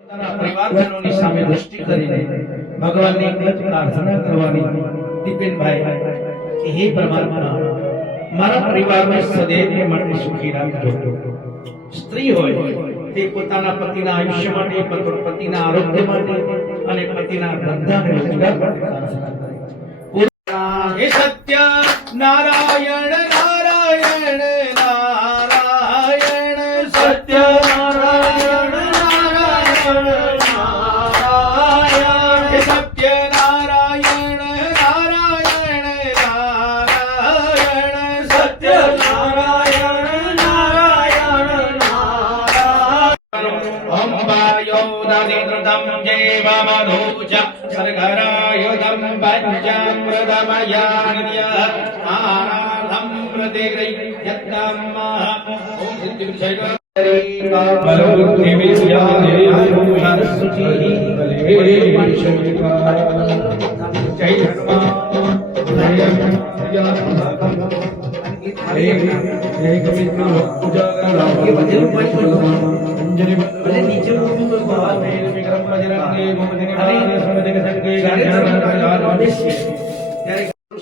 પરિવારજનોની સામે દૃષ્ટિ કરીને ભગવાનની એક જ પ્રાર્થના કરવાની દીપેનભાઈ કે હે પરમાત્મા મારા પરિવારને સદૈવ માટે સુખી રાખજો। સ્ત્રી હોય તે પોતાના પતિના આયુષ્ય માટે, પતિના આરોગ્ય માટે અને પતિના ધંધા અને રોજગાર માટે પ્રાર્થના કરે। હે સત્ય નારાયણ નારાયણ નારાયણ સત્ય નારાયણ નારાયણ નારાયણ સત્ય નારાયણ નારાયણ નારાયણ સત્ય નારાયણ નારાયણ નારાયણ અંબાયો દાદિદ્રતમ જેવમધુચ સરગરાયુધમ પંચામૃતમયાન્ય આરાધમ પ્રતિગ્રહ્યતમ ઓમ સિદ્ધિવિષય બલબુદ્ધિ વિદ્યા સરસ્વતી જય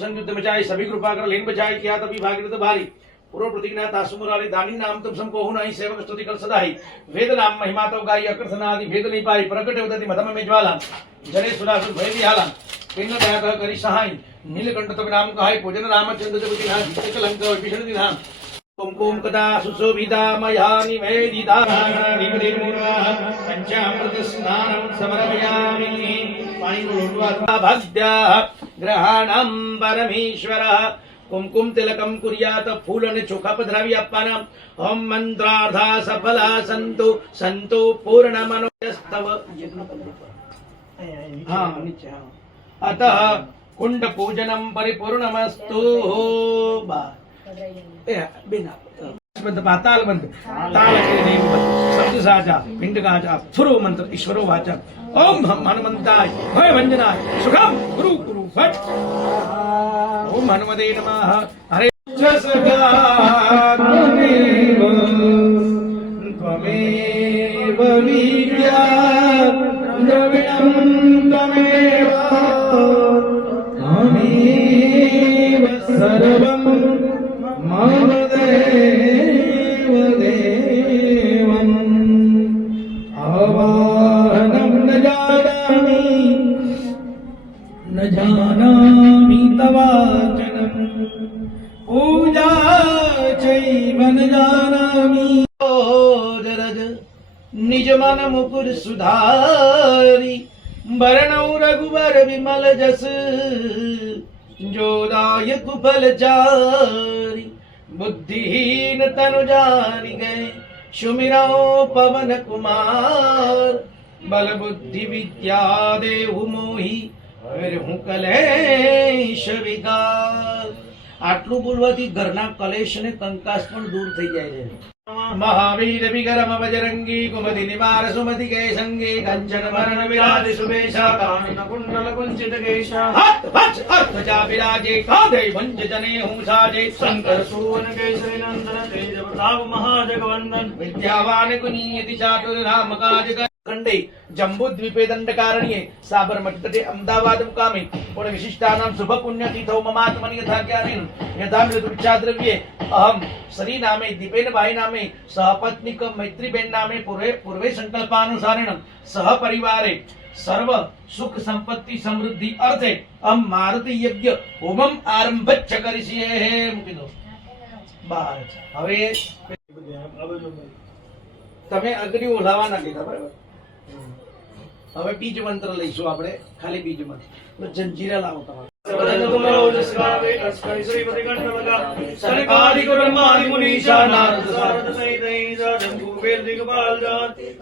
संयुक्त बचाए सभी कृपा कर लेन बचाए किया तभी भागीरथ भारी पूर्व प्रतिज्ञा तासुमुरारी दानी नाम तुम सम कोहु नहीं सेवक स्तुति कर सदाई वेद नाम महिमा तो गाई अकृतना आदि भेद नहीं पाई प्रकट उदति मधम में ज्वाला जने सुरासुर भय विहाला पिंड दया कह करी सहाय नीलकंठ तब नाम कहाय पूजन रामचंद्र जगति हाथ कलंक विभीषण दिधाम कुमकुम कदा सुशोभिता मया निवेदिता निवेदिता पंचामृत स्नानं समर्पयामि पाणिगुरुर्वाता भक्त्या ग्रहाणं परमेश्वरः कुमकुम तिलकम कुर्यात फूलन चोखा पधरावी आपवाना ओम मंत्रार्था सफला संतु संतु पूर्ण मनोस्तव हाँ नीचे हाँ अतः कुंड पूजनम परिपूर्णमस्तु बिना पाताल बंद ताल के नेम शब्द साचा पिंड गाचा थुरो मंत्र ईश्वरो वाचा ओम हनुमंताय भय भंजनाय सुखम गुरु गुरु फट ओम हनुमते नमः हरे त्वमेव विद्या द्रविणं त्वमेव त्वमेव सर्वं मम देव देवम् आवाहनं न जानामि तवाचनं पूजा चैव न जानामि जरज निज मन मुकुर सुधारी वरणौ रघुवर विमल जस जोदायक फल चारि बुद्धिहीन तनु जानि गए सुमिरौ पवन कुमार बल बुद्धि विद्या देहु मोहि हरहु कलेश विकार। आटलू बोलवाથી ઘરના કલેશ અને કંકાસ પણ દૂર થઈ જાય છે। महावीर विक्रम बजरंगी कुमति निवार सुमति के संगे कंचन वरण विराज सुबेशा कानन कुंडल कुंचित केशा हाथ वज्र ध्वजा विराजे कांधे भंज जने साजे शंकर सुवन केसरी नंदन तेज प्रताप महाजगवंदन विद्यावान गुणीयति चातुर राम काज खंडे जम्बूद्वीपे दंडकारण्ये साबरमती तटे अहमदाबाद मुकामे पुण्य विशिष्टानां शुभ पुण्यतिथौ ममात्मनि यथा ज्ञानेन यथा मृदुच्चाद्रव्ये अहम श्री नामे दीपेन भाई नामे सहपत्निक मैत्रीबेन नामे पूर्वे संकल्पानुसारेण सह परिवारे सर्व सुख संपत्ति समृद्धि अर्थे अहम मारुति यज्ञ होमम आरंभच्च करिष्ये મૂકી દો બહાર। હવે તમે અગ્નિ ઓલાવાના કીધા બરાબર। હવે બીજ મંત્ર લઈશું આપણે ખાલી બીજ મંત્ર તો જંજીરા લાવો તમારે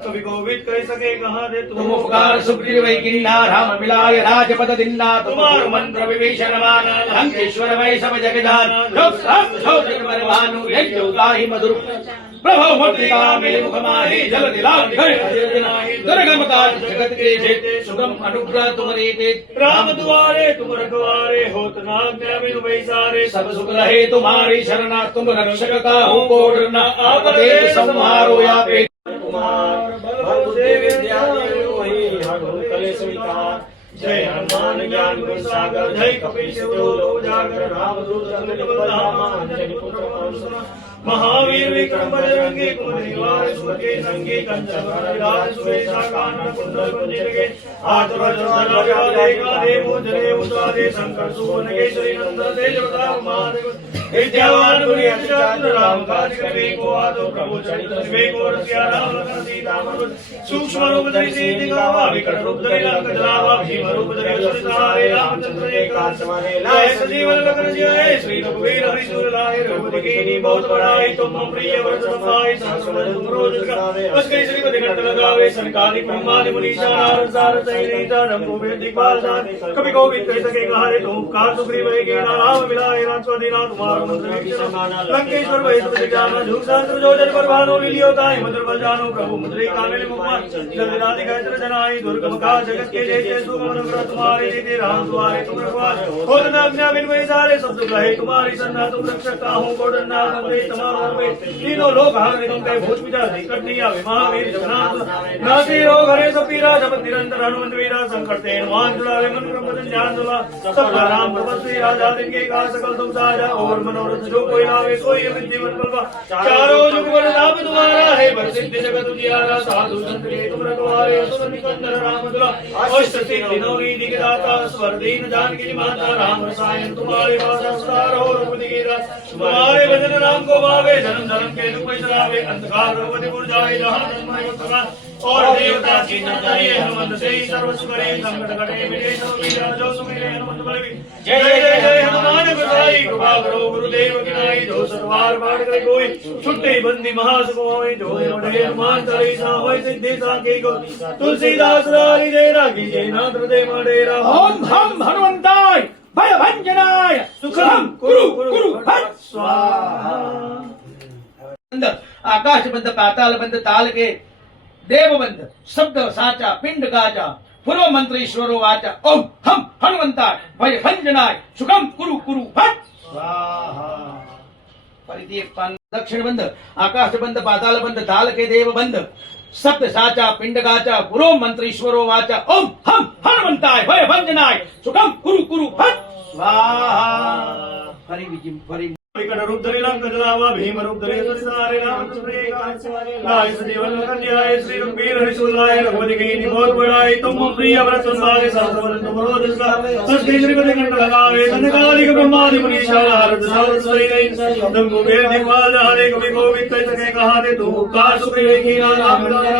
कवि गोविद कह सके कहाँ दे तुम उपकार सुग्रीव वै किन्ना राम मिलाय राजपद दिन्ना तुम्हार मंत्र विभीषण मान लंकेश्वर वै सब जगदान भानु यज्ञ मधुर प्रभो मुद्रिका मेरे मुख माहे जल दिलाओ दुर्गम काज जगत के जेते सुगम अनुग्रह तुम्हारे ते राम दुआरे तुम रखवारे होत ना बिनु बैसारे सब सुख रहे तुम्हारी शरणा तुम रक्षक का हो कोड न आपदे संहारो या पे कुमार बल देव विद्या स्वीकार। जय हनुमान ज्ञान गुण सागर, जय कपीश तिहुँ लोक उजागर, रामदूत अतुलित बल धामा, अंजनी पुत्र पवन सुत। महावीर विक्रम बजरंगी, कुमति निवार सुमति के संगी, कंचन वरण विराज सुबेसा, कानन कुंडल कुंचित के, हाथ वज्र ध्वजा गादे मुद्रे उद्गादे, शंकर सुवन केसरी नंदन तेज प्रताप महादेव। विद्यावान गुणी अति चातुर, राम काज करिबे को आतुर, प्रभु चरित सुनिबे को रसिया, राम लखन सीता मन सूक्ष्म रूप धरि सिद्धि दिखावा, विकट रूप धरि लंक जलावा, भीम रूप धरि असुर सहारे, रामचंद्र एकांत समारे लाए सजीवन लखन जियाए, श्री रघुवीर हरिसूर लाए, रघुपति कीन्ही बहुत बड़ाई, तुम मम प्रिय व्रत समाई, सहस्र बदन तुम रोज गावे, बस कई श्रीपति कंठ लगावे, संकालिक ब्रह्मादि मुनीषा नारद सारद सहित रंगो वेद दिक्पाल जाने, कवि कोविद कह सके कहारे, तुम कार सुग्रीव कीना राम मिलाए, राजपति नाथ तुम्हारा मंत्र लंकेश्वर वही जाना, झूठ शास्त्र जो जन पर भानो लियो ताई, मधुर बल जानो प्रभु मुद्रे कामिल मुखमान, जल्दी राधि कहत्र जनाई, दुर्गम काज जगत के जेते, सुगम अनुग्रह तुम्हारे जेते, राम तुम्हारे तुम रखवार, होत न अज्ञा बिन वही सारे, सब दुख रहे तुम्हारी सन्ना, तुम रक्षक काहू को डरना, कमरे तुम्हारा वे, तीनों लोग हारे तुम पे भूत पिता संकट नहीं आवे, महावीर जगन्नाथ नासी रोग हरे सब पीरा, जपत निरंतर हनुमंत वीरा, संकट ते हनुमान जुड़ावे, मन क्रम वचन ध्यान दुला, सब राम तपस्वी राजा तिनके काज सकल तुम साजा, और मनोरथ जो कोई लावे सोई अमित जीवन फलवा, चारों जुग बल लाभ तुम्हारा है, प्रसिद्ध जगत उजियारा, साधु संत के तुम रखवारे, असुर निकंदन राम दुला, अष्ट सिद्धि नौ निधि के दाता, स्वर दीन जानकी माता, राम रसायन तुम्हारे पास अवतार हो, रघुपति की दास तुम्हारे भजन राम को भावे, जन्म जन्म के दुख बिसरावे, अंधकार रघुपति पुर जाए, जहाँ जन्म और देवता की नताये, हनुमंत से ही सर्व सुख करे, संकट कटे मिटे सब पीरा, जो सुमिरे हनुमंत बलवीर। जय जय जय हनुमान गोसाई, कृपा करो गुरुदेव की नाई, जो सतवार पाठ करे कोई, छुट्टे बंदी महासुख होय, जो पढ़े हनुमान चालीसा होय, सिद्धि साखी को तुलसीदास रारी जय राखी, जय नाथ हृदय मडेरा। ओम हम हनुमंताय भय भंजनाय सुखम कुरु कुरु भट स्वाहा। आकाश बंद पाताल बंद ताल के देव बंद शब्द साचा पिंड गाजा, पूर्व मंत्र ईश्वरो वाचा, ओम हम हनुमंताय भय भंजनाय सुखम कुरु कुरु भट स्वाहा। फरीથી એક પાન દક્ષિણ બંધ આકાશ બંધ પાતાલ બંધ તાલ કે દેવ બંધ शब्द साचा पिंड गाचा, पूर्व मंत्र ईश्वरो वाचा, ओम हम हनुमंताय भय भंजनाय सुखम कुरु कुरु भट स्वाहा। फरी विजिम फरी विकट रूप धरि लंक जलावा, भीम रूप धरि असुर सहारे, रामचंद्र एकांत समारे लाए सजीवन लखन जियाए, श्री रघुवीर हरिसूर लाए, रघुपति कीन्ही बहुत बड़ाई, तुम मम प्रिय व्रत समाई, सहस्र बदन तुम रोज गावे, बस कई श्रीपति कंठ लगावे, संकालिक ब्रह्मादि मुनीषा नारद सारद सहित रंगो वेद दिक्पाल जाने, कवि कोविद कह सके कहाते, तुम कार सुग्रीव कीना राम मिलाए,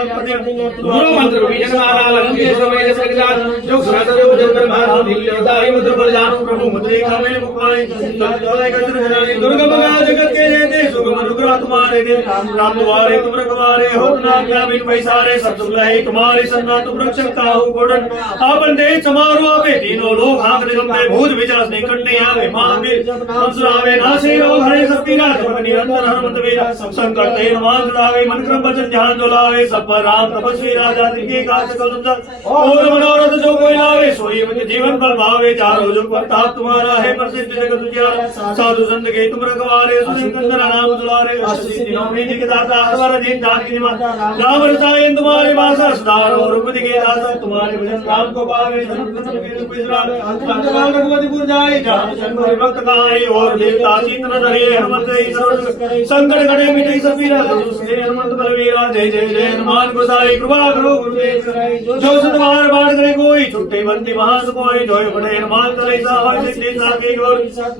गुरु मंत्र विजन माला लंकेश्वर वै जगन्नाथ, जो शास्त्र जो जन पर भानो लियो ताई, मधुर बल जानो प्रभु मुद्रे कामिल मुखमान, जल्दी कहत्र जनाई, दुर्गम काज जगत के जेते, सुगम अनुग्रह तुम्हारे दे, राम द्वारे तुम रखवारे, होत न अज्ञा बिन पैसारे, सब सुख लहे तुम्हारी सन्ना, तुम रक्षक काहू को डर, आपन देह समारो आपे, तीनों लोग हांकते तुम पे, भूत पिशाच निकट नहीं आवे, महावीर जब सुनावे, नासे रोग हरे सब पीरा, जपत निरंतर हनुमंत वीरा, संकट ते हनुमान जुड़ावे, मन क्रम वचन ध्यान जो लावे, सब पर राम तपस्वी राजा तिनके काज सकल तुम साजा, और मनोरथ जो कोई लावे सोई अमित जीवन फल पावे, चारों जुग प्रताप तुम्हारा है, प्रसिद्ध जगत उजियारा, साधु संत के तुम रखवारे, असुर निकंदन राम दुलारे, अष्ट सिद्धि नौ निधि के दाता, स्वर दीन जानकी माता, राम रसायन तुम्हारे पास सदार और रघुपति के दास, तुम्हारे भजन राम को पावे, जन्म जन्म के दुख बिसरावे, अंतकाल रघुपति पुर जाए, जहाँ जन्म भक्त कहाई, और देवता चित्त न धरे, हनुमंत से ही सर्व सुख करे, संकट कटे मिटे सब पीरा, जो सुमिरे हनुमंत बलवीरा। जय जय जय हनुमान गोसाई, कृपा करो गुरुदेव की नाई, जो सतवार पाठ करे कोई, छुट्टे बंदी महासुख होय, जो पढ़े हनुमान चालीसा होय, सिद्धि साखी को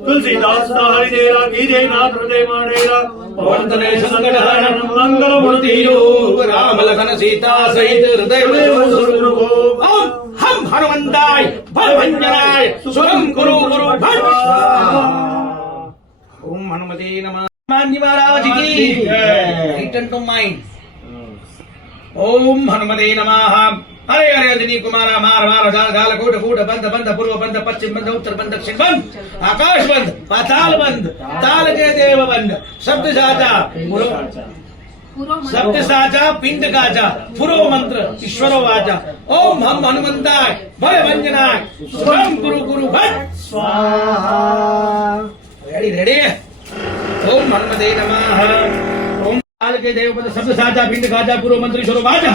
तुलसीदास हरि जय राखी, जय नाथ हृदय मडेरा। पवन तनय संकट हरण मंगल मूर्ति रूप, राम लखन सीता सहित हृदय ओम हम हनुमंताय भय भंजनाय सुखम कुरु कुरु भट स्वाहा। ओम हनुमते नमः। हनुमान जी महाराज की रिटर्न टू माइंड। ओम हनुमते नमः। हरे हरे अंजनी कुमारा मार मार जाल जाल कूट कूट बंद बंद पूर्व बंद पश्चिम बंद उत्तर बंद दक्षिण बंद, आकाश बंद पाताल बंद ताल के देव बंद, शब्द साचा शब्द साचा पिंड गाचा, पूर्व मंत्र ईश्वरो वाचा, ओम हम हनुमंताय भय भंजनाय सुखम कुरु कुरु भट स्वाहा। Ready ready. ओम हनुमते नमः। ओम ताल के देव बंद शब्द साचा पिंड गाचा, पूर्व मंत्र ईश्वरो वाचा,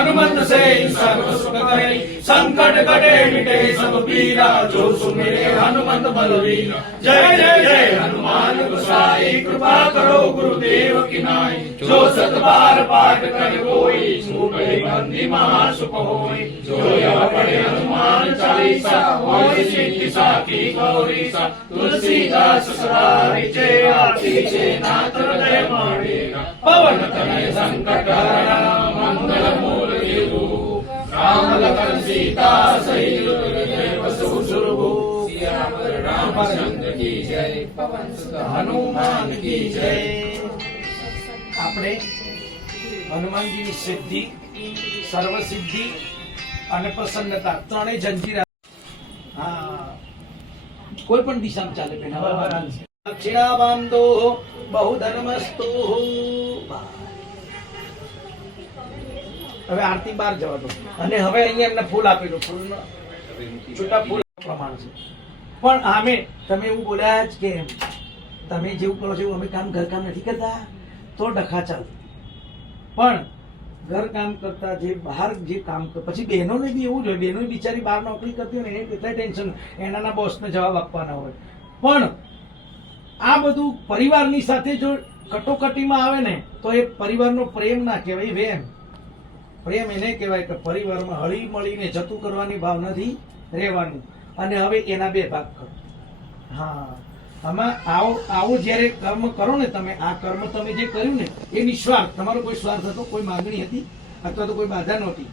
हनुमंत से सर्व सुख करे संकट कटे मिटे सब पीरा जो सुमिरे हनुमंत बलवीर जय जय जय हनुमान गोसाई कृपा करो गुरुदेव की नाई जो सत बार पाठ कर कोई छूट बंदी महासुख होई जो यह पढ़े हनुमान चालीसा होई सिद्धि साखी गौरी सा तुलसीदास सदा रिचे आती चे नाथ हृदय माणेगा पवन तनय संकट हरणा मंगल मूल देवु राम लखन सीता सहित देव सुरभु सियावर रामचंद्र की जय पवन सुत हनुमान की जय। આપણે હનુમાનજીની સિદ્ધિ સર્વ સિદ્ધિ અને પ્રસન્નતા ત્રણેય જંજીરા કોઈ પણ દિશામાં ચાલે દક્ષિણાબાંધો બહુ ધર્મસ્તુ હવે આરતી બાર જવા દો અને હવે અહીંયા એમને ફૂલ આપેલું ફૂલમાં છૂટા ફૂલ પ્રમાણ છે પણ આમે તમે એવું બોલ્યા જ કે તમે જેવું કરો છો એવું અમે કામ ઘરકામ નથી કરતા તો ડખા ચાલે પણ ઘર કામ કરતા જે બહાર જે કામ પછી બહેનોને બી એવું જ હોય બહેનો બિચારી બહાર નોકરી કરતી હોય ને એને કેટલા ટેન્શન એનાના બોસને જવાબ આપવાના હોય પણ આ બધું પરિવારની સાથે જો કટોકટીમાં આવે ને તો એ પરિવારનો પ્રેમ ના કહેવાય વેમ પ્રેમ એને કહેવાય કે પરિવારમાં હળી મળીને જતું કરવાની ભાવનાથી રહેવાનું અને હવે એના બે ભાગ કરો હા આમાં આવો જ્યારે કર્મ કરો ને તમે આ કર્મ તમે જે કર્યું ને એ નિસ્વાર્થ તમારો કોઈ સ્વાર્થ હતો કોઈ માંગણી હતી અથવા તો કોઈ બાધા નહોતી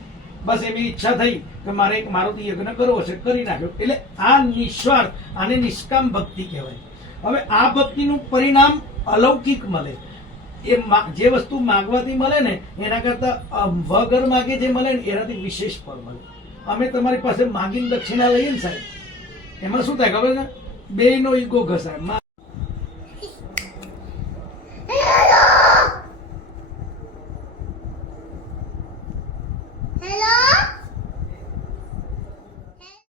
બસ એવી ઈચ્છા થઈ કે મારે એક મારુતિ યજ્ઞ કરવો છે કરી નાખ્યો એટલે આ નિસ્વાર્થ આને નિષ્કામ ભક્તિ કહેવાય હવે આ ભક્તિનું પરિણામ અલૌકિક મળે એ જે વસ્તુ માગવાથી મળે ને એના કરતા વગર માગે જે મળે ને એનાથી વિશેષ ફળ મળે અમે તમારી પાસે માગીને દક્ષિણા લઈએ ને સાહેબ એમાં શું થાય ખબર છે બેયનો ઈગો ઘસાય